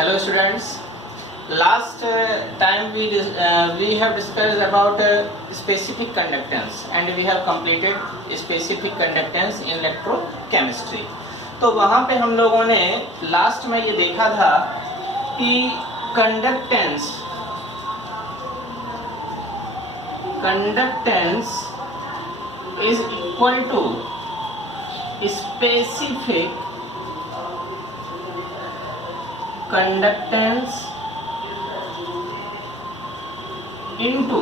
Hello students. Last time we have discussed about specific conductance and we have completed specific conductance in electrochemistry. तो वहाँ पे हम लोगों ने लास्ट में ये देखा था कि conductance is equal to specific conductance into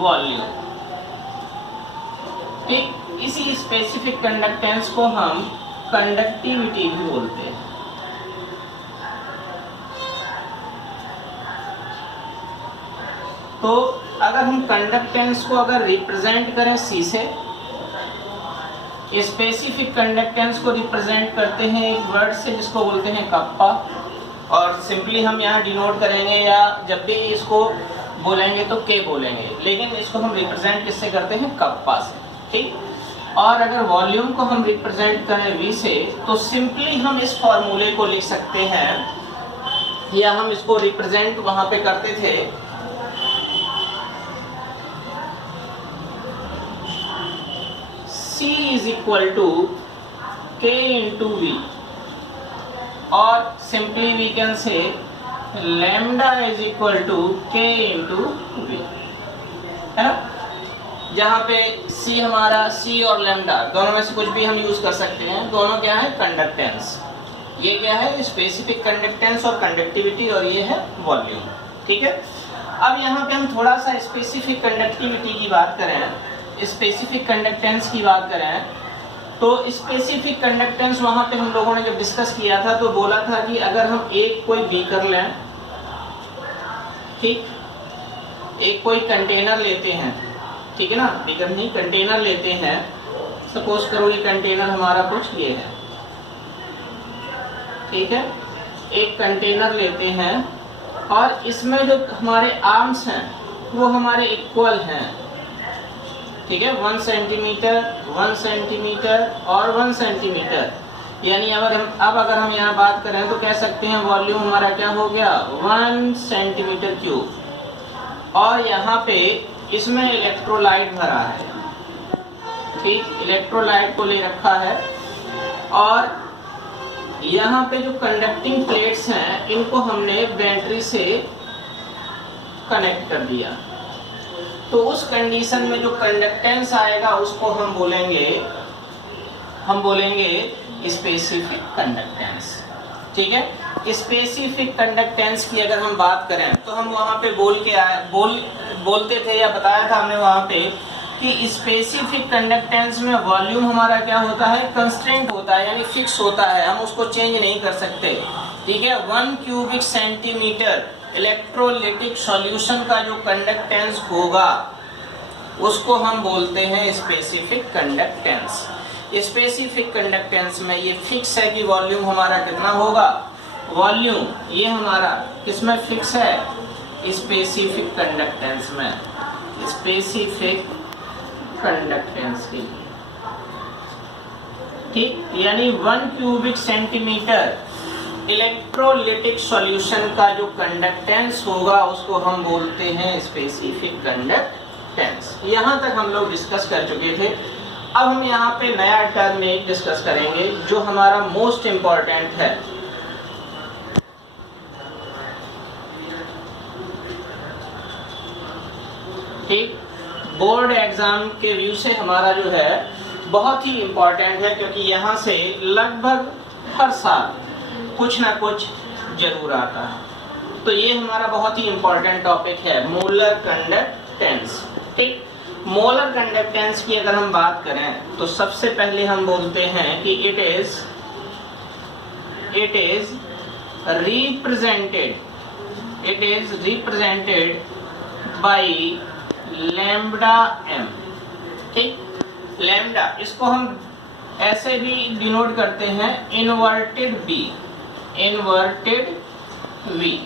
volume. ठीक, इसी स्पेसिफिक कंडक्टेंस को हम कंडक्टिविटी भी बोलते हैं। तो अगर हम कंडक्टेंस को अगर रिप्रेजेंट करें सी से, स्पेसिफिक कंडक्टेंस को रिप्रेजेंट करते हैं एक वर्ड से जिसको बोलते हैं कप्पा, और सिंपली हम यहाँ डिनोट करेंगे या जब भी इसको बोलेंगे तो के बोलेंगे, लेकिन इसको हम रिप्रेजेंट किससे करते हैं? कप्पा से। ठीक, और अगर वॉल्यूम को हम रिप्रेजेंट करें वी से तो सिंपली हम इस फॉर्मूले को लिख सकते हैं, या हम इसको रिप्रेजेंट वहां पे करते थे C is equal to K into V, और simply we can say lambda is equal to K into V, है ना? जहाँ पे C हमारा C और लैम्डा दोनों में से कुछ भी हम यूज कर सकते हैं। दोनों क्या है? कंडक्टेंस। ये क्या है? स्पेसिफिक कंडक्टेंस और कंडक्टिविटी, और ये है वॉल्यूम। ठीक है, अब यहाँ पे हम थोड़ा सा स्पेसिफिक कंडक्टिविटी की बात करें, स्पेसिफिक कंडक्टेंस की बात करें, तो स्पेसिफिक कंडक्टेंस वहां पे हम लोगों ने जब डिस्कस किया था तो बोला था कि अगर हम एक कोई बीकर लें, ठीक, एक कोई कंटेनर लेते हैं, ठीक है ना, बीकर नहीं कंटेनर लेते हैं, सपोज करो ये कंटेनर हमारा कुछ ये है, ठीक है, एक कंटेनर लेते हैं और इसमें जो हमारे आर्म्स हैं वो हमारे इक्वल हैं, ठीक है, 1 सेंटीमीटर 1 सेंटीमीटर और 1 सेंटीमीटर, यानी अगर हम यहाँ बात करें तो कह सकते हैं वॉल्यूम हमारा क्या हो गया? 1 सेंटीमीटर क्यूब। और यहाँ पे इसमें इलेक्ट्रोलाइट भरा है, ठीक, इलेक्ट्रोलाइट को ले रखा है, और यहाँ पे जो कंडक्टिंग प्लेट्स हैं इनको हमने बैटरी से कनेक्ट कर दिया। तो उस कंडीशन में जो कंडक्टेंस आएगा उसको हम बोलेंगे स्पेसिफिक कंडक्टेंस। ठीक है, स्पेसिफिक कंडक्टेंस की अगर हम बात करें तो हम वहां पे बोलते थे या बताया था हमने वहां पे कि स्पेसिफिक कंडक्टेंस में वॉल्यूम हमारा क्या होता है? कंस्ट्रेंट होता है, यानी फिक्स होता है, हम उसको चेंज नहीं कर सकते। ठीक है, 1 क्यूबिक सेंटीमीटर इलेक्ट्रोलिटिक सॉल्यूशन का जो कंडक्टेंस होगा उसको हम बोलते हैं स्पेसिफिक कंडक्टेंस। स्पेसिफिक कंडक्टेंस में ये फिक्स है कि वॉल्यूम हमारा कितना होगा? वॉल्यूम ये हमारा किसमें फिक्स है? स्पेसिफिक कंडक्टेंस में, स्पेसिफिक कंडक्टेंस के लिए। ठीक, यानी 1 क्यूबिक सेंटीमीटर इलेक्ट्रोलिटिक सॉल्यूशन का जो कंडक्टेंस होगा उसको हम बोलते हैं स्पेसिफिक कंडक्टेंस। यहां तक हम लोग डिस्कस कर चुके थे। अब हम यहाँ पे नया टर्म एक डिस्कस करेंगे जो हमारा मोस्ट इंपॉर्टेंट है। ठीक, बोर्ड एग्जाम के व्यू से हमारा जो है बहुत ही इंपॉर्टेंट है, क्योंकि यहाँ से लगभग हर साल कुछ ना कुछ जरूर आता है। तो ये हमारा बहुत ही इंपॉर्टेंट टॉपिक है, मोलर कंडक्टेंस। ठीक, मोलर कंडक्टेंस की अगर हम बात करें तो सबसे पहले हम बोलते हैं कि it is represented by lambda M. ठीक, लैम्ब्डा इसको हम ऐसे भी डिनोट करते हैं इन्वर्टेड वी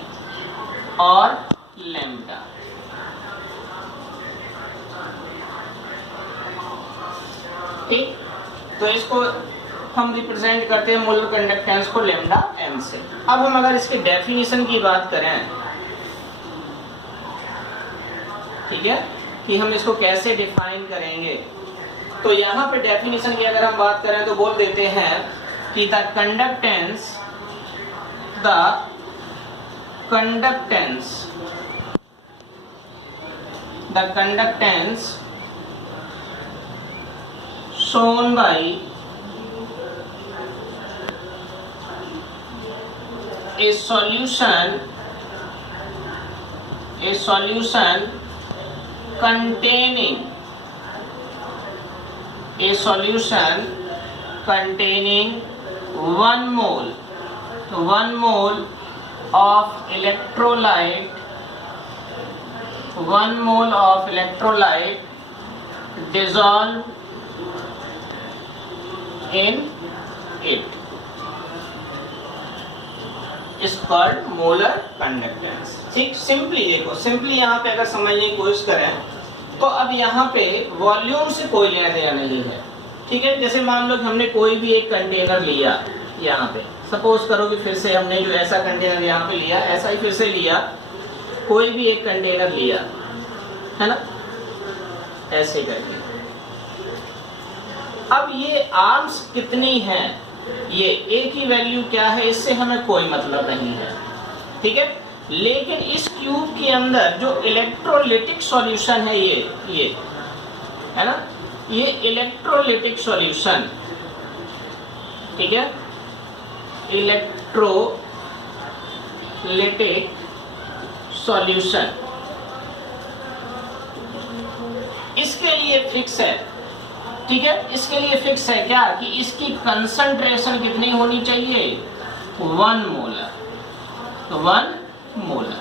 और लैम्ब्डा। ठीक, तो इसको हम रिप्रेजेंट करते हैं मोलर कंडक्टेंस को लैम्डा m से। अब हम अगर इसके डेफिनेशन की बात करें, ठीक है, कि हम इसको कैसे डिफाइन करेंगे, तो यहाँ पे डेफिनेशन की अगर हम बात करें तो बोल देते हैं कि the conductance shown by a solution containing one mole of electrolyte dissolved in it is called molar conductance। ठीक, सिंपली देखो, सिंपली यहाँ पे अगर समझने की कोशिश करें तो अब यहाँ पे वॉल्यूम से कोई लेना देना नहीं है, ठीक है। जैसे मान लो कि हमने कोई भी एक कंटेनर लिया, यहाँ पे सपोज करो कि फिर से हमने जो ऐसा कंटेनर यहाँ पे लिया, ऐसा ही फिर से लिया, कोई भी एक कंटेनर लिया है ना, ऐसे करके। अब ये आर्म्स कितनी हैं, ये एक ही वैल्यू क्या है, इससे हमें कोई मतलब नहीं है, ठीक है। लेकिन इस क्यूब के अंदर जो इलेक्ट्रोलिटिक सॉल्यूशन है, ये है ना, ये इलेक्ट्रोलिटिक सॉल्यूशन, ठीक है, इलेक्ट्रोलिटिक सॉल्यूशन इसके लिए फिक्स है, ठीक है। इसके लिए फिक्स है क्या कि इसकी कंसंट्रेशन कितनी होनी चाहिए, 1 मोलर, तो 1 मोलर,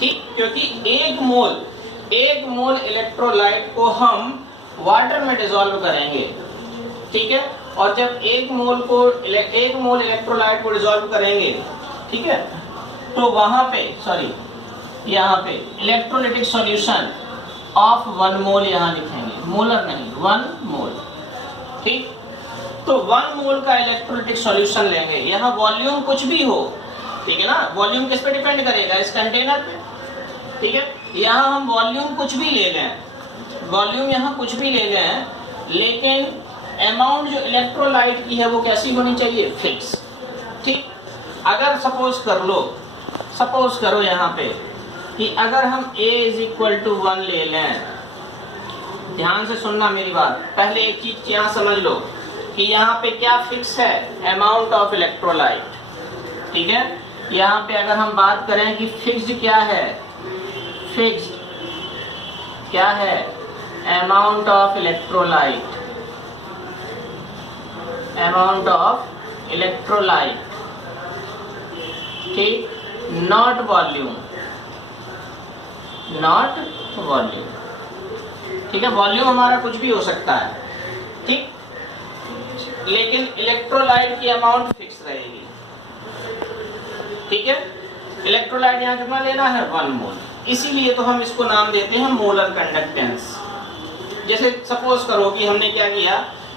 ठीक, क्योंकि एक मोल इलेक्ट्रोलाइट को हम वाटर में डिसॉल्व करेंगे, ठीक है। और जब एक मोल इलेक्ट्रोलाइट को डिसॉल्व करेंगे, ठीक है, तो वहां पे यहाँ पे इलेक्ट्रोलिटिक सॉल्यूशन ऑफ 1 मोल यहाँ लिखेंगे, मोलर नहीं, 1 मोल, ठीक। तो 1 मोल का इलेक्ट्रोलिटिक सॉल्यूशन लेंगे, यहाँ वॉल्यूम कुछ भी हो, ठीक है ना, वॉल्यूम किस पे डिपेंड करेगा, इस कंटेनर पे, ठीक है। यहाँ हम वॉल्यूम कुछ भी ले लें, लेकिन अमाउंट जो इलेक्ट्रोलाइट की है वो कैसी होनी चाहिए, फिक्स, ठीक। अगर सपोज करो यहाँ पे कि अगर हम A = 1 ले लें, ध्यान से सुनना मेरी बात, पहले एक चीज यहाँ समझ लो कि यहाँ पे क्या फिक्स है, अमाउंट ऑफ इलेक्ट्रोलाइट, ठीक है। यहाँ पे अगर हम बात करें कि फिक्स्ड क्या है, अमाउंट ऑफ इलेक्ट्रोलाइट, ठीक, नॉट वॉल्यूम, ठीक है। वॉल्यूम हमारा कुछ भी हो सकता है, ठीक, लेकिन इलेक्ट्रोलाइट की अमाउंट फिक्स रहेगी, ठीक है। इलेक्ट्रोलाइट यहाँ कितना लेना है, 1 मोल, इसीलिए तो हम इसको नाम देते हैं मोलर कंडक्टेंस। जैसे सपोज करो कि हमने क्या किया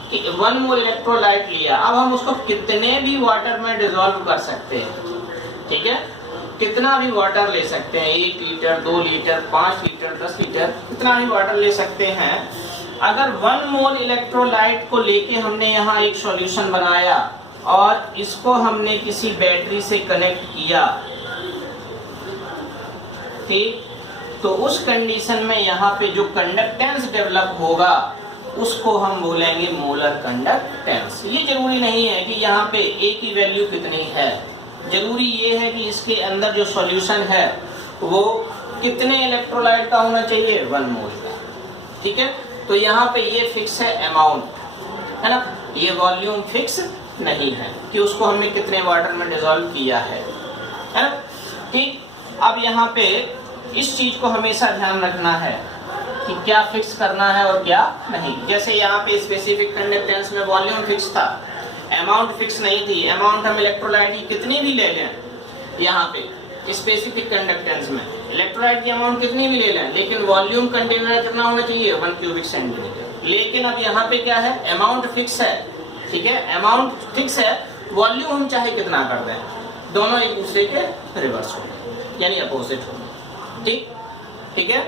कि 1 मोल इलेक्ट्रोलाइट लिया, अब हम उसको कितने भी वाटर में डिसॉल्व कर सकते हैं, ठीक है, कितना भी वाटर ले सकते हैं, 1 लीटर, 2 लीटर, 5 लीटर, 10 लीटर, कितना भी वाटर ले सकते हैं। अगर 1 मोल इलेक्ट्रोलाइट को लेके हमने यहाँ एक सॉल्यूशन बनाया और इसको हमने किसी बैटरी से कनेक्ट किया, ठीक, तो उस कंडीशन में यहाँ पे जो कंडक्टेंस डेवलप होगा उसको हम बोलेंगे मोलर कंडक्टेंस। ये जरूरी नहीं है कि यहाँ पे A की वैल्यू कितनी है, जरूरी ये है कि इसके अंदर जो सॉल्यूशन है वो कितने इलेक्ट्रोलाइट का होना चाहिए, 1 मोल का, ठीक है। तो यहाँ पे ये फिक्स है अमाउंट, है ना, ये वॉल्यूम फिक्स नहीं है कि उसको हमने कितने वाटर में डिसॉल्व किया है ना, ठीक। अब यहाँ पे इस चीज को हमेशा ध्यान रखना है कि क्या फिक्स करना है और क्या नहीं। जैसे यहाँ पे स्पेसिफिक कंडक्टेंस में वॉल्यूम फिक्स था, अमाउंट फिक्स नहीं थी, अमाउंट हम इलेक्ट्रोलाइट की कितनी भी ले लें, यहाँ पे स्पेसिफिक कंडक्टेंस में इलेक्ट्रोलाइट की अमाउंट कितनी भी ले लें, लेकिन वॉल्यूम कंटेनर कितना होना चाहिए, 1 क्यूबिक सेंटीमीटर। लेकिन अब यहाँ पे क्या है, अमाउंट फिक्स है, ठीक है, अमाउंट फिक्स है, वॉल्यूम हम चाहे कितना कर दें, दोनों एक दूसरे के रिवर्स हो यानी अपोजिट हो, ठीक है।